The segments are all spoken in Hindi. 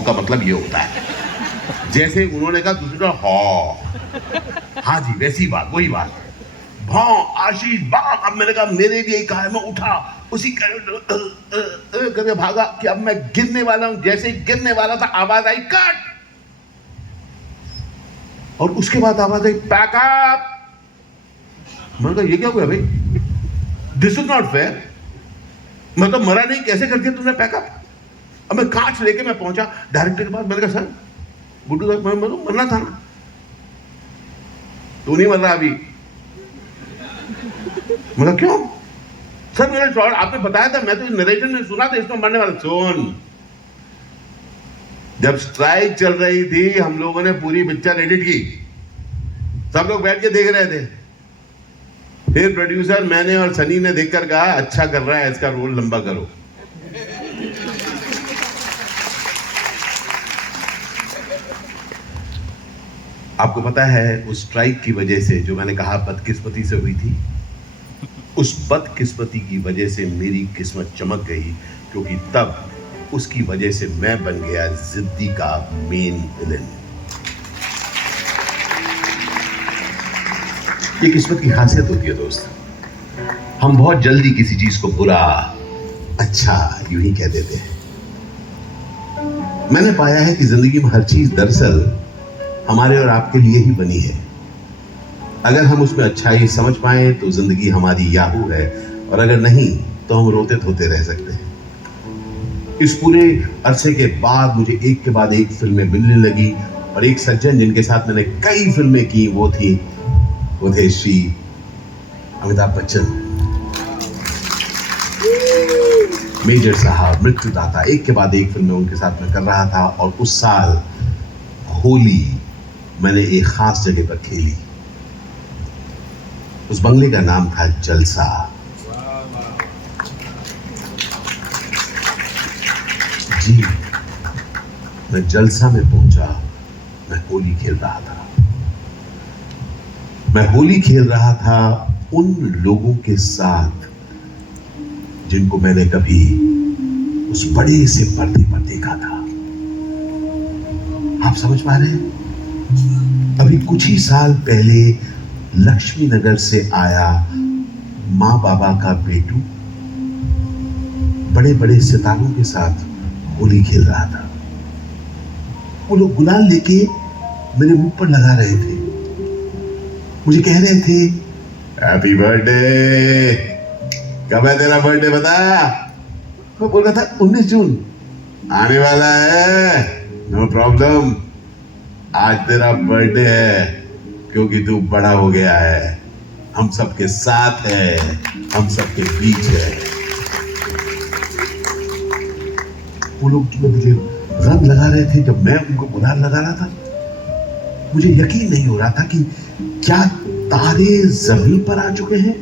का मतलब ये होता है। जैसे उन्होंने कहा दूसरी तरफ हाँ जी वैसी बात वही बात भाव आशीष बाप। अब मैंने कहा मेरे लिए कहा है, मैं उठा उसी करके भागा कि अब मैं गिरने वाला हूं। जैसे ही गिरने वाला था आवाज आई कट, और उसके बाद आवाज आई पैकअप। मैंने कहा ये क्या हुआ भाई, दिस इज नॉट फेयर। मैं तो मरा नहीं, कैसे कर दिया तुमने पैकअप। अब मैं कांच लेके मैं पहुंचा डायरेक्टर के पास। मैंने कहा सर गुड्डू सर मैं तो मरना था ना। तू नहीं मर रहा अभी। मतलब क्यों सर, मेरा शॉट आपने बताया था, मैं तो नरेशन में सुना था इसमें मरने वाला। सुन, जब स्ट्राइक चल रही थी हम लोगों ने पूरी पिक्चर एडिट की, सब लोग बैठ के देख रहे थे। फिर प्रोड्यूसर मैंने और सनी ने देखकर कहा अच्छा कर रहा है, इसका रोल लंबा करो। आपको पता है उस स्ट्राइक की वजह से, जो मैंने कहा बदकिस्मती से हुई थी, उस बदकिस्मती की वजह से मेरी किस्मत चमक गई, क्योंकि तब उसकी वजह से मैं बन गया जिद्दी का मेन विलेन। ये किस्मत की खासियत होती है दोस्त, हम बहुत जल्दी किसी चीज को बुरा अच्छा यूं ही कह देते हैं। मैंने पाया है कि जिंदगी में हर चीज दरअसल हमारे और आपके लिए ही बनी है। अगर हम उसमें अच्छाई समझ पाए तो जिंदगी हमारी याहू है, और अगर नहीं तो हम रोते धोते रह सकते हैं। इस पूरे अरसे के बाद मुझे एक के बाद एक फिल्में मिलने लगी, और एक सज्जन जिनके साथ मैंने कई फिल्में की वो थे श्री अमिताभ बच्चन। मेजर साहब, मृत्युदाता, एक के बाद एक फिल्में उनके साथ मैं कर रहा था। और उस साल होली मैंने एक खास जगह पर खेली। उस बंगले का नाम था जलसा। जी, मैं जलसा में पहुंचा। मैं होली खेल रहा था। मैं होली खेल रहा था उन लोगों के साथ जिनको मैंने कभी उस बड़े से पर्दे पर देखा था। आप समझ पा रहे हैं? अभी कुछ ही साल पहले लक्ष्मी नगर से आया माँ बाबा का बेटू बड़े बड़े सितारों के साथ होली खेल रहा था। वो लोग गुलाल लेके मेरे मुंह पर लगा रहे थे, मुझे कह रहे थे हैप्पी बर्थडे। कब है तेरा बर्थडे बता। मैं बोल रहा था 19 जून आने वाला है, नो प्रॉब्लम। आज तेरा बर्थडे है क्योंकि तू बड़ा हो गया है, हम सबके साथ है, हम सबके बीच है। वो लोग जो मुझे रंग लगा रहे थे, जब मैं उनको गुलाल लगा रहा था, मुझे यकीन नहीं हो रहा था कि क्या तारे जमीन पर आ चुके हैं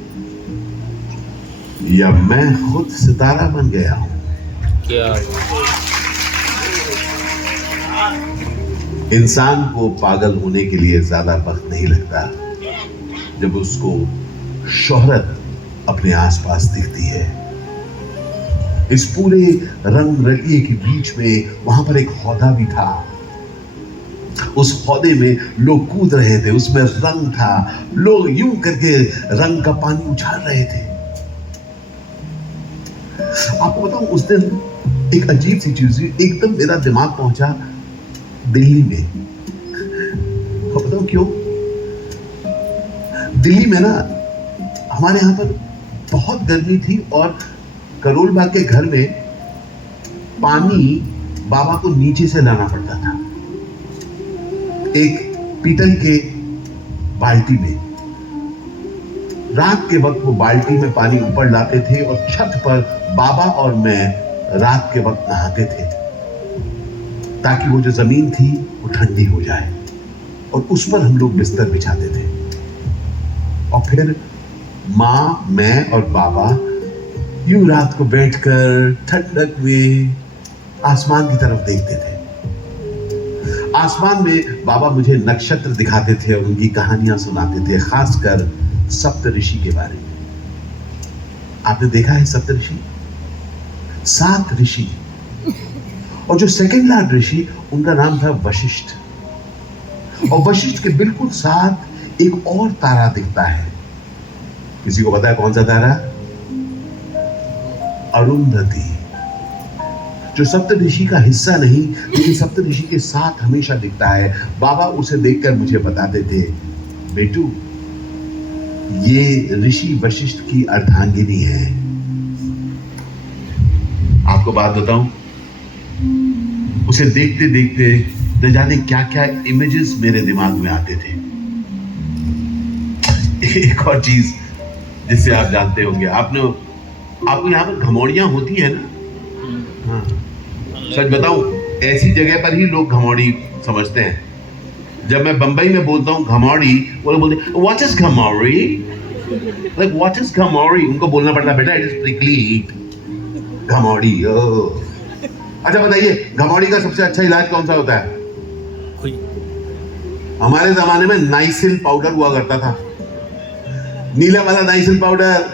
या मैं खुद सितारा बन गया हूं। क्या इंसान को पागल होने के लिए ज्यादा वक्त नहीं लगता जब उसको शोहरत अपने आसपास दिखती है। इस पूरे रंग रलिए के बीच में वहां पर एक हौदा भी था। उस हौदे में लोग कूद रहे थे, उसमें रंग था, लोग यूं करके रंग का पानी उछाल रहे थे। आपको बताऊं, उस दिन एक अजीब सी चीज हुई। एकदम मेरा दिमाग पहुंचा दिल्ली में। आपको बताऊं क्यों? दिल्ली में ना हमारे यहां पर बहुत गर्मी थी, और करोल बाग के घर में पानी बाबा को नीचे से लाना पड़ता था, एक पीतल के बाल्टी में। रात के वक्त वो बाल्टी में पानी ऊपर लाते थे, और छत पर बाबा और मैं रात के वक्त नहाते थे, ताकि वो जो जमीन थी वो ठंडी हो जाए, और उस पर हम लोग बिस्तर बिछाते थे। और फिर माँ, मैं और बाबा यूं रात को बैठकर ठंडक में आसमान की तरफ देखते थे। आसमान में बाबा मुझे नक्षत्र दिखाते थे और उनकी कहानियां सुनाते थे, खासकर सप्तऋषि के बारे में। आपने देखा है सप्तऋषि? 7 ऋषि, और जो सेकंड लार्ड ऋषि, उनका नाम था वशिष्ठ। और वशिष्ठ के बिल्कुल साथ एक और तारा दिखता है। किसी को पता है कौन सा तारा? अरुंधति, जो सप्तऋषि का हिस्सा नहीं लेकिन सप्तऋषि के साथ हमेशा दिखता है। बाबा उसे देखकर मुझे बताते थे, बेटू ये ऋषि वशिष्ठ की अर्धांगिनी है। आपको बात बताऊं, उसे देखते देखते न जाने क्या क्या इमेजेस मेरे दिमाग में आते थे। एक और चीज जिससे आप जानते होंगे, आपको यहाँ पर घमौड़ियां होती है ना? हाँ, सच बताऊं, ऐसी जगह पर ही लोग घमौड़ी समझते हैं। जब मैं बंबई में बोलता हूँ घमौड़ी, वो लोग बोलते हैं व्हाट इज घमौड़ी, लाइक व्हाट इज घमौड़ी। उनको बोलना पड़ता है बेटा इट इज प्रिकली घमौड़ी। अच्छा बताइए, घमौड़ी का सबसे अच्छा इलाज कौन सा होता है? हमारे जमाने में नाइसिल पाउडर हुआ करता था, नीला वाला नाइसिल पाउडर,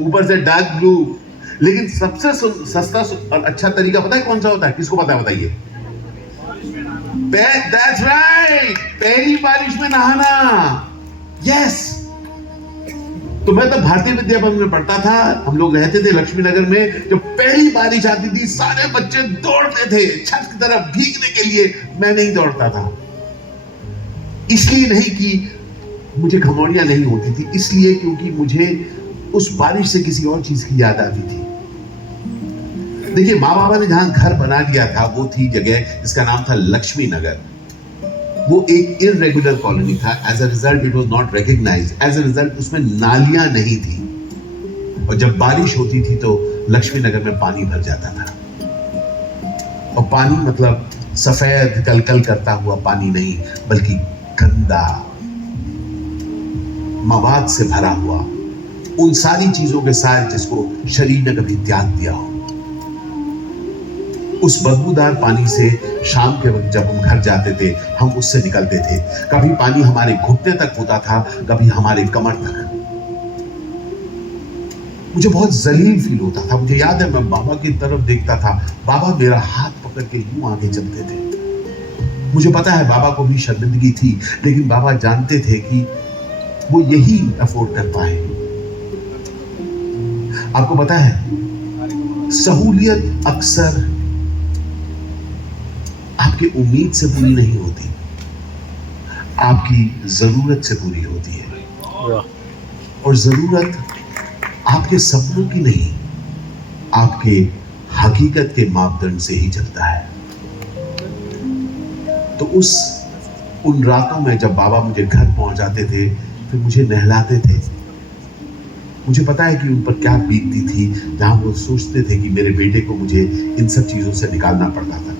ऊपर से डार्क ब्लू। लेकिन सबसे सस्ता और अच्छा तरीका पता है कौन सा होता है? किसको पता है बताइए? That's right, पहली बारिश में नहाना। यस, तो मैं तो भारतीय विद्याभवन में पढ़ता था, हम लोग रहते थे लक्ष्मी नगर में। जब पहली बारिश आती थी सारे बच्चे दौड़ते थे छत की तरफ भीगने के लिए। मैं नहीं दौड़ता था, इसलिए नहीं कि मुझे घमौड़ियां नहीं होती थी, इसलिए क्योंकि मुझे उस बारिश से किसी और चीज की याद आती थी। देखिए, माँ बाबा ने जहां घर बना लिया था वो थी जगह जिसका नाम था लक्ष्मी नगर। वो एक इररेगुलर कॉलोनी था। As a result it was not recognised. As a result उसमें नालियां नहीं थी, और जब बारिश होती थी तो लक्ष्मी नगर में पानी भर जाता था। और पानी मतलब सफेद कलकल करता हुआ पानी नहीं, बल्कि गंदा, मवाद से भरा हुआ, उन सारी चीजों के साथ जिसको शरीर ने कभी त्याग दिया हो। उस बदबूदार पानी से शाम के वक्त जब हम घर जाते थे, हम उससे निकलते थे। कभी पानी हमारे घुटने तक होता था, कभी हमारे कमर तक। मुझे बहुत जलील फील होता था। मुझे याद है, मैं बाबा की तरफ देखता था, बाबा मेरा हाथ पकड़ के यूं आगे चलते थे। मुझे पता है बाबा को भी शर्मिंदगी थी, लेकिन बाबा जानते थे कि वो यही अफोर्ड कर पाए। आपको पता है, सहूलियत अक्सर आपकी उम्मीद से पूरी नहीं होती, आपकी जरूरत से पूरी होती है। और जरूरत आपके सपनों की नहीं, आपके हकीकत के मापदंड से ही चलता है। तो उन रातों में जब बाबा मुझे घर पहुंचाते थे, फिर मुझे नहलाते थे, मुझे पता है कि उन पर क्या बीतती थी, जहां वो सोचते थे कि मेरे बेटे को मुझे इन सब चीजों से निकालना पड़ता था।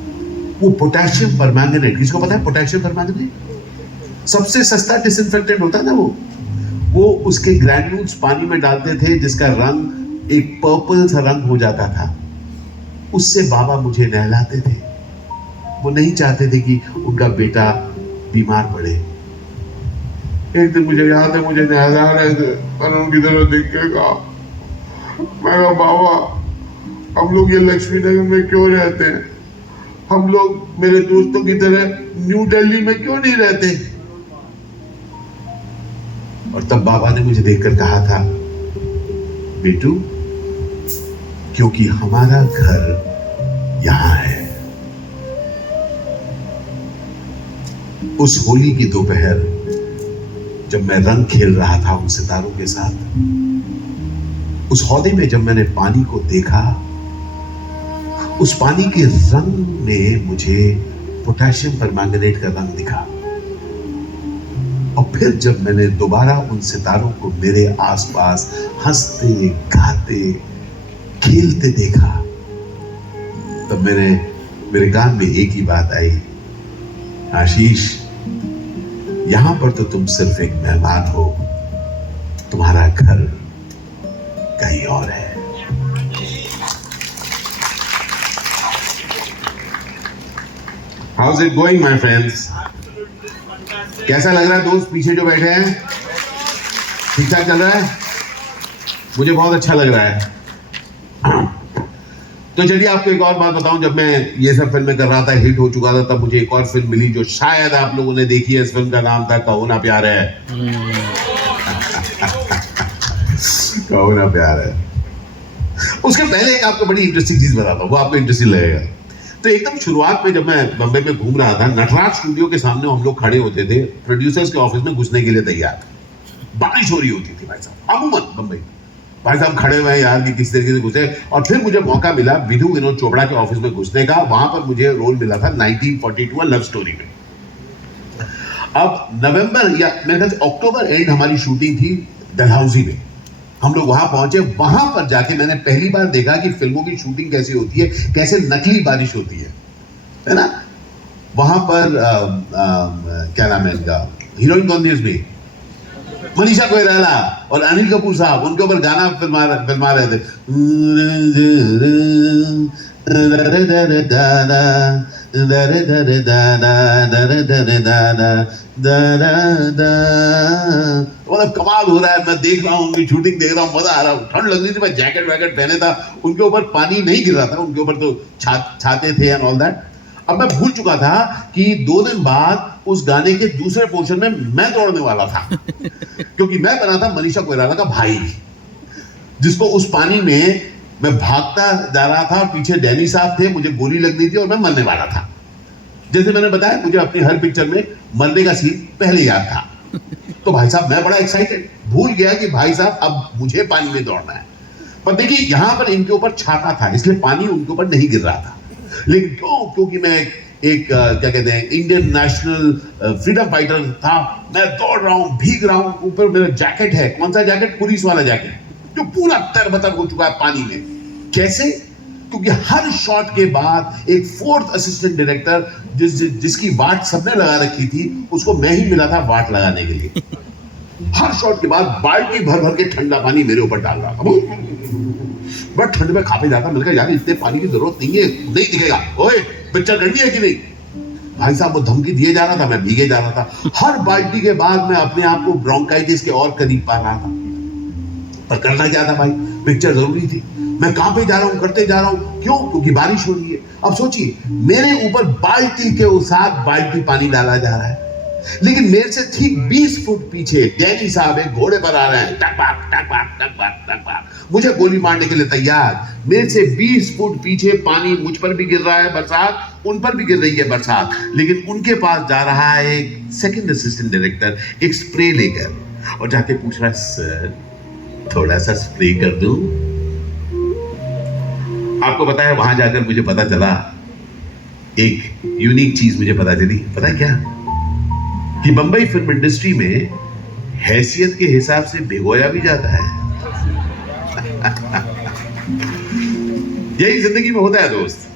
वो पोटेशियम परमैंगनेट, किसको पता है पोटेशियम परमैंगनेट? सबसे सस्ता डिसइंफेक्टेंट होता था वो उसके ग्रैन्यूल्स पानी में डालते थे, जिसका रंग एक पर्पल सा रंग हो जाता था। उससे बाबा मुझे नहलाते थे। वो नहीं चाहते थे कि उनका बेटा बीमार पड़े। एक दिन मुझे याद है, मुझे नहला रहे थे और उनकी तरफ देख के कहा, मैं कहा बाबा हम लोग ये लक्ष्मी नगर में क्यों रहते हैं? हम लोग मेरे दोस्तों की तरह न्यू दिल्ली में क्यों नहीं रहते? और तब बाबा ने मुझे देखकर कहा था, बेटू क्योंकि हमारा घर यहां है। उस होली की दोपहर जब मैं रंग खेल रहा था उन सितारों के साथ, उस हौदे में जब मैंने पानी को देखा, उस पानी के रंग में मुझे पोटेशियम परमैंगनेट का रंग दिखा। और फिर जब मैंने दोबारा उन सितारों को मेरे आसपास हंसते गाते खेलते देखा, तब मेरे कान में एक ही बात आई, आशीष यहां पर तो तुम सिर्फ एक मेहमान हो, तुम्हारा घर कहीं और है। How's it going, my friends? कैसा लग रहा है दोस्त पीछे जो बैठे हैं? ठीक ठाक चल रहा है? मुझे बहुत अच्छा लग रहा है। तो चलिए आपको एक और बात बताऊं, जब मैं ये सब फिल्में कर रहा था, हिट हो चुका था, तब मुझे एक और फिल्म मिली जो शायद आप लोगों ने देखी है। इस फिल्म का नाम था कहो ना प्यार है। कहो ना प्यार है। उसके पहले एक आपको बड़ी इंटरेस्टिंग चीज बताता हूँ, वो आपको इंटरेस्टिंग लगेगा। तो एकदम शुरुआत में जब मैं बम्बई में घूम रहा था, नटराज स्टूडियो के सामने हम लोग खड़े होते थे, प्रोड्यूसर्स के ऑफिस में घुसने के लिए तैयार। बारिश हो रही होती थी भाई साहब, अमूमन बम्बई में भाई साहब खड़े हुए हैं यार कि किस तरीके से घुसे। और फिर मुझे मौका मिला विधु विनोद चोपड़ा के ऑफिस में घुसने का। वहां पर मुझे रोल मिला था 1942 लव स्टोरी में। अब नवंबर या मेरे ख्याल से अक्टूबर एंड हमारी शूटिंग थी डलहौजी में। हम लोग वहां पहुंचे, वहां पर जाके मैंने पहली बार देखा कि फिल्मों की शूटिंग कैसी होती है, कैसे नकली बारिश होती है ना। वहां पर क्या नाम है इनका, हीरोइन कौन थी उसमें, मनीषा कोइराला और अनिल कपूर साहब, उनके ऊपर गाना फिल्मा रहे थे। मतलब कमाल हो रहा है, मैं देख रहा हूँ उनकी शूटिंग देख रहा हूँ, मजा आ रहा है। ठंड लग रही थी, मैं जैकेट वैकेट पहने था, उनके ऊपर पानी नहीं गिर रहा था, उनके ऊपर तो छाते थे एंड ऑल दैट। अब मैं भूल चुका था कि 2 दिन बाद उस गाने के दूसरे पोर्शन में मैं दौड़ने वाला था, क्योंकि मैं बना था मनीषा कोइराला का भाई, जिसको उस पानी में मैं भागता जा रहा था, पीछे डैनी साहब थे, मुझे गोली लगनी थी और मैं मरने वाला था। जैसे मैंने बताया, मुझे अपनी हर पिक्चर में मरने का सीन पहले याद था। तो भाई साहब मैं बड़ा एक्साइटेड, भूल गया कि भाई साहब अब मुझे पानी में दौड़ना है। पर देखिए यहां पर इनके ऊपर छाता था, इसलिए पानी उनके ऊपर नहीं गिर रहा था। लेकिन क्योंकि मैं एक क्या कहते हैं इंडियन नेशनल फ्रीडम फाइटर था, मैं दौड़ रहा हूं, भीग रहा हूं, ऊपर मेरा जैकेट है, कौन सा जैकेट, पुलिस वाला जैकेट, जो पूरा तरबतर हो चुका है पानी में। कैसे? क्योंकि हर शॉट के बाद एक 4th असिस्टेंट डायरेक्टर जिसकी वाट सबने लगा रखी थी, उसको मैं ही मिला था वाट लगाने के लिए। हर शॉट के बाद बाल्टी भर भर के ठंडा पानी मेरे ऊपर डाल रहा था। बट ठंड में काफी जाता, मैंने कहा यार इतने पानी की जरूरत नहीं है, नहीं दिखेगा, ओए पिक्चर करनी है कि नहीं। भाई साहब वो धमकी दिए जा रहा था, मैं भीगे जा रहा था। हर बाल्टी के बाद मैं अपने आप को ब्रोंकाइटिस के और करीब पा रहा था। पर करना क्या था भाई, पिक्चर जरूरी थी। मैं कहां पे जा रहा हूं, करते जा रहा हूं, क्यों? क्योंकि बारिश हो रही है। अब सोचिए मेरे ऊपर बाल्टी के साथ बाल्टी पानी डाला जा रहा है, लेकिन मेरे से ठीक 20 फुट पीछे डैनी साहब एक घोड़े पर आ रहे हैं, टक टक टक टक टक, मुझे गोली मारने के लिए तैयार। मेरे से 20 फुट पीछे पानी, मुझ पर भी गिर रहा है बरसात, उन पर भी गिर रही है बरसात, लेकिन उनके पास जा रहा है एक 2nd असिस्टेंट डायरेक्टर एक स्प्रे लेकर और जाके पूछ रहा है, सर थोड़ा सा स्प्रे कर दूं? आपको पता है वहां जाकर मुझे पता चला, एक यूनिक चीज मुझे पता चली। पता है क्या? कि बंबई फिल्म इंडस्ट्री में हैसियत के हिसाब से भिगोया भी जाता है। यही जिंदगी में होता है दोस्त,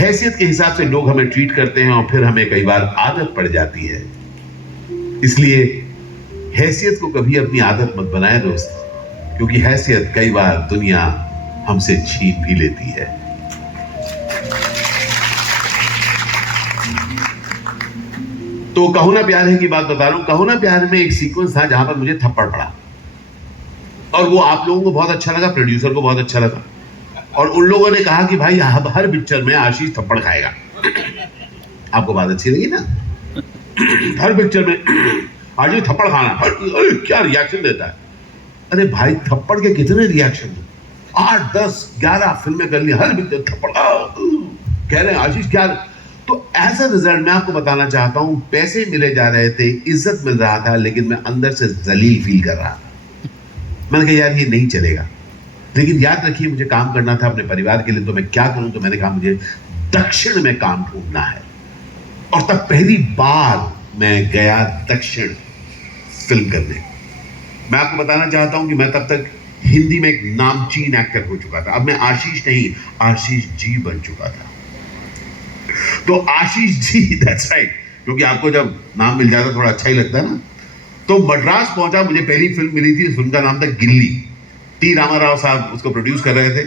हैसियत के हिसाब से लोग हमें ट्रीट करते हैं और फिर हमें कई बार आदत पड़ जाती है। इसलिए हैसियत को कभी अपनी आदत मत बनाए दोस्त, क्योंकि हैसियत कई बार दुनिया हमसे छीन भी लेती है। तो कहो ना प्यार है की बात बता रहा हूं। कहो ना प्यार में एक सीक्वेंस था जहां पर मुझे थप्पड़ पड़ा, और वो आप लोगों को बहुत अच्छा लगा, प्रोड्यूसर को बहुत अच्छा लगा, और उन लोगों ने कहा कि भाई अब हर पिक्चर में आशीष थप्पड़ खाएगा। आपको बात अच्छी लगी ना? हर पिक्चर में आशीष थप्पड़ खाना, अरे क्या रिएक्शन देता है। अरे भाई थप्पड़ के कितने रिएक्शन, 8, 10, 11 फिल्में कर ली, हर पिक्चर थप्पड़ कह रहे हैं आशीष क्या। तो एज अ रिजल्ट मैं आपको बताना चाहता हूं, पैसे मिले जा रहे थे, इज्जत मिल रहा था, लेकिन मैं अंदर से जलील फील कर रहा था। मैंने कहा यार ये नहीं चलेगा। लेकिन याद रखिए मुझे काम करना था अपने परिवार के लिए, तो मैं क्या करूं? तो मैंने कहा मुझे दक्षिण में काम ढूंढना है। और तब पहली बार मैं गया दक्षिण फिल्म करने। मैं आपको बताना चाहता हूं कि मैं तब तक हिंदी में एक नामचीन एक्टर हो चुका था। अब मैं आशीष नहीं, आशीष जी बन चुका था। तो आशीष जी, दैट्स राइट, क्योंकि आपको जब नाम मिल जाता थोड़ा अच्छा ही लगता है ना। तो मद्रास पहुंचा, मुझे पहली फिल्म मिली थी, फिल्म का नाम था गिल्ली। टी रामाराव साहब उसको प्रोड्यूस कर रहे थे।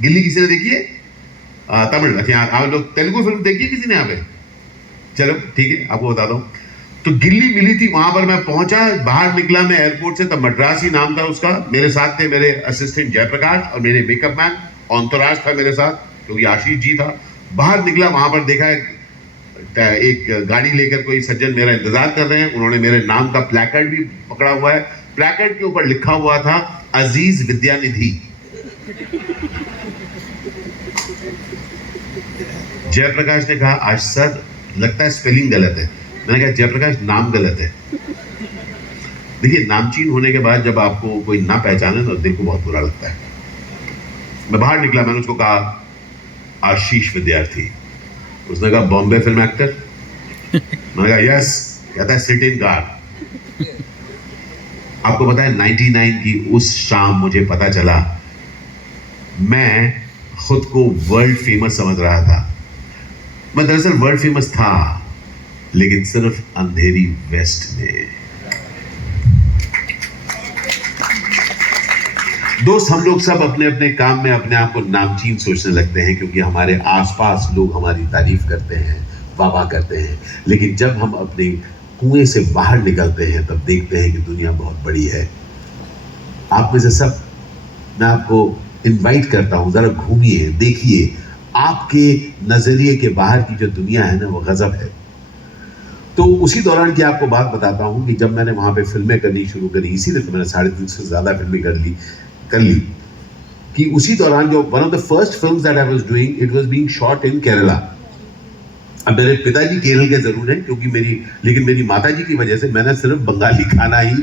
गिल्ली किसी ने देखी है? तमिल। अच्छा आप लोग तेलुगु फिल्म देखी है किसी ने यहाँ पे? चलो ठीक है, आपको बताता हूँ। तो गिल्ली मिली थी, वहां पर मैं पहुंचा, बाहर निकला मैं एयरपोर्ट से, तब मद्रास ही नाम था उसका। मेरे साथ थे मेरे असिस्टेंट जयप्रकाश और मेरे मेकअप मैन, ऑन्तराज था मेरे साथ, क्योंकि आशीष जी था। बाहर निकला, वहां पर देखा एक गाड़ी लेकर कोई सज्जन मेरा इंतजार कर रहे हैं। उन्होंने मेरे नाम का प्लैकार्ड भी पकड़ा हुआ है। प्लैकार्ड के ऊपर लिखा हुआ था अजीज विद्यानिधि। जयप्रकाश ने कहा, आज सर लगता है स्पेलिंग गलत है। मैंने कहा, जयप्रकाश नाम गलत है। देखिए, नामचीन होने के बाद जब आपको कोई ना पहचाने तो दिल को बहुत बुरा लगता है। मैं बाहर निकला, मैंने उसको कहा, आशीष विद्यार्थी। उसने कहा, बॉम्बे फिल्म एक्टर। मैंने कहा, यस। कहता है, सिट इन कार। आपको पता है 99 की उस शाम मुझे पता चला, मैं खुद को वर्ल्ड फेमस समझ रहा था। मैं दरअसल वर्ल्ड फेमस था, लेकिन सिर्फ अंधेरी वेस्ट में। दोस्त, हम लोग सब अपने अपने काम में अपने आप को नामचीन सोचने लगते हैं, क्योंकि हमारे आसपास लोग हमारी तारीफ करते हैं, वाह करते हैं। लेकिन जब हम अपने कुएं से बाहर निकलते हैं, तब देखते हैं कि दुनिया बहुत बड़ी है। आप में से सब, मैं आपको इनवाइट करता हूं, जरा घूमिए, देखिए। आपके नजरिए के बाहर की जो दुनिया है ना, वो गजब है। तो उसी दौरान की आपको बात बताता हूं कि जब मैंने वहां पे फिल्में करनी शुरू करी, इसीलिए तो मैंने 350 से ज्यादा फिल्में कर ली कि उसी दौरान जो one of the first films that I was doing, it was being shot in Kerala. अब मेरे पिताजी केरल के जरूर हैं, क्योंकि लेकिन मेरी माताजी की वजह से मैंने सिर्फ बंगाली खाना ही